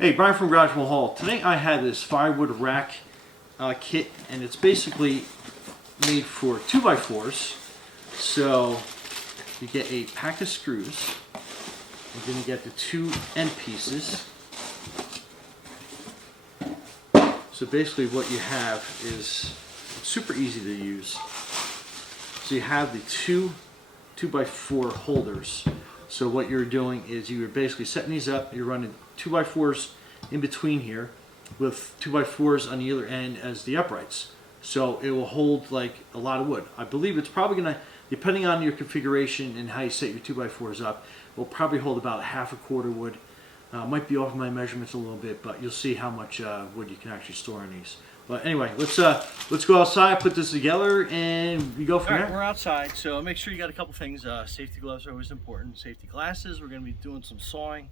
Hey, Brian from Garage Will Haul. Today I had this firewood rack kit, and it's basically made for 2x4s. So you get a pack of screws, and then you get the two end pieces. So basically what you have is super easy to use. So you have the two 2x4 holders. So what you're doing is you're basically setting these up, you're running 2x4s in between here with 2x4s on either end as the uprights. So it will hold like a lot of wood. I believe it's probably going to, depending on your configuration and how you set your 2x4s up, will probably hold about half a quarter wood. Might be off my measurements a little bit, but you'll see how much wood you can actually store in these. But anyway, let's go outside, put this together, and we go from there. We're outside, so make sure you got a couple things. Safety gloves are always important. Safety glasses. We're going to be doing some sawing.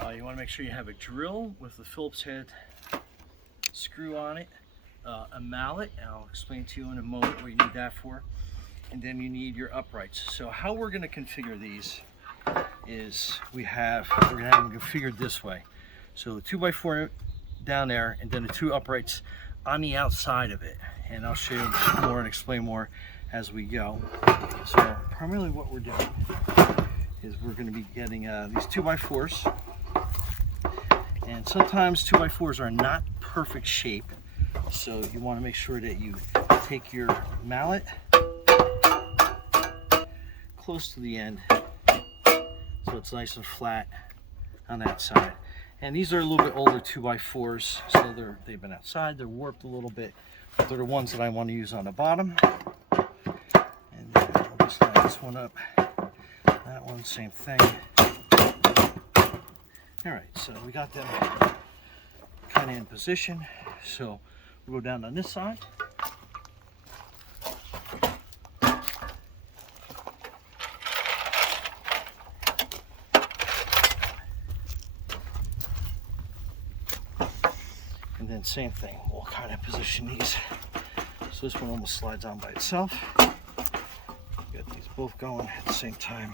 You want to make sure you have a drill with the Phillips head screw on it, a mallet, and I'll explain to you in a moment what you need that for. And then you need your uprights. So how we're going to configure these is we're going to have them configured this way. So the 2x4 down there, and then the two uprights on the outside of it. And I'll show you more and explain more as we go. So primarily what we're doing is we're going to be getting these 2x4s. And sometimes 2x4s are not perfect shape. So you want to make sure that you take your mallet close to the end, so it's nice and flat on that side. And these are a little bit older 2x4s, so they've been outside, they're warped a little bit, but they're the ones that I want to use on the bottom. And then I'll just line this one up, that one, same thing. Alright, so we got them kind of in position, so we'll go down on this side. And then same thing, we'll kind of position these. So this one almost slides on by itself. Got these both going at the same time.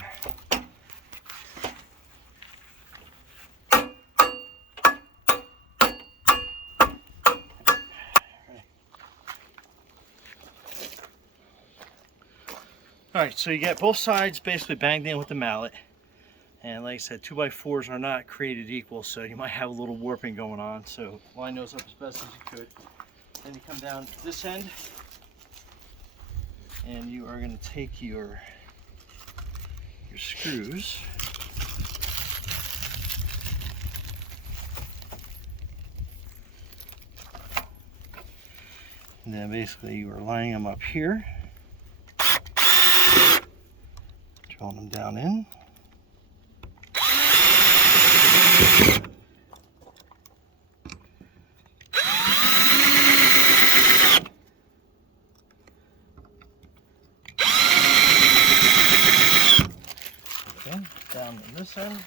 Alright, so you get both sides basically banged in with the mallet. And like I said, 2x4s are not created equal, so you might have a little warping going on. So line those up as best as you could. Then you come down to this end, and you are going to take your screws. And then basically you are lining them up here, drilling them down in. Okay, down to this end.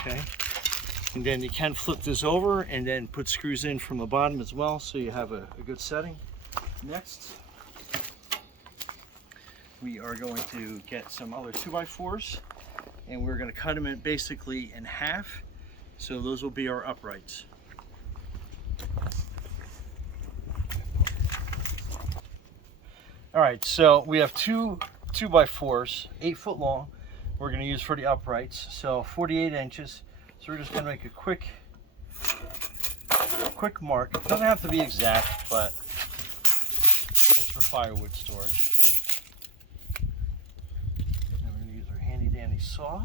Okay, and then you can flip this over and then put screws in from the bottom as well, so you have a good setting. Next, we are going to get some other 2x4s, and we're going to cut them in basically in half, so those will be our uprights. Alright, so we have two 2x4s, 8 foot long, we're going to use for the uprights, so 48 inches. So we're just going to make a quick mark. It doesn't have to be exact, but it's for firewood storage. And we're going to use our handy dandy saw.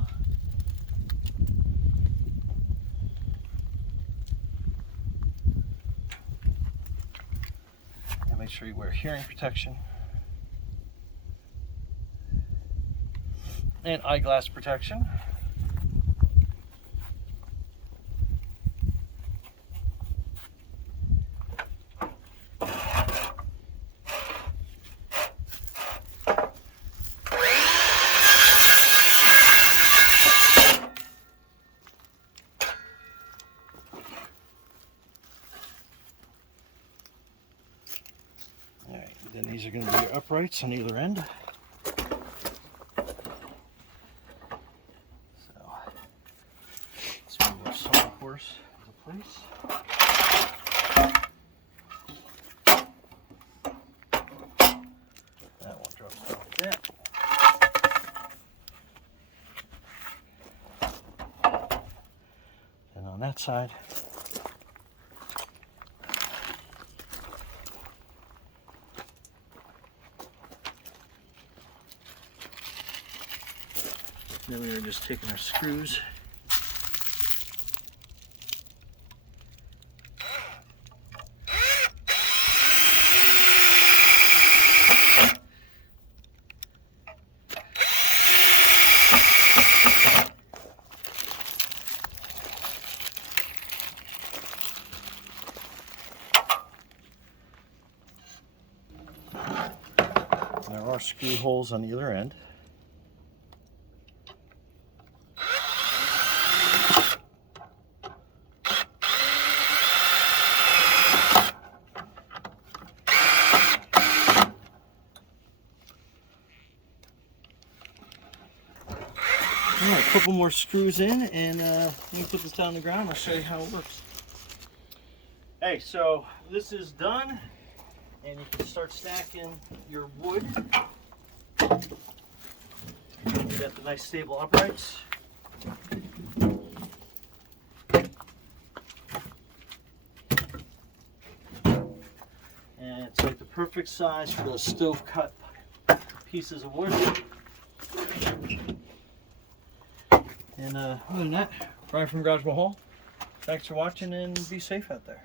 And make sure you wear hearing protection and eyeglass protection. uprights on either end. So let's move our sawhorse into place. That one drops down like that. And on that side, then we are just taking our screws. There are screw holes on either end. Alright, a couple more screws in, and let me put this down on the ground. I'll show you how it works. Hey, so this is done, and you can start stacking your wood. You got the nice stable uprights. And it's like the perfect size for those stove cut pieces of wood. And other than that, Brian from Garage Mahal. Thanks for watching, and be safe out there.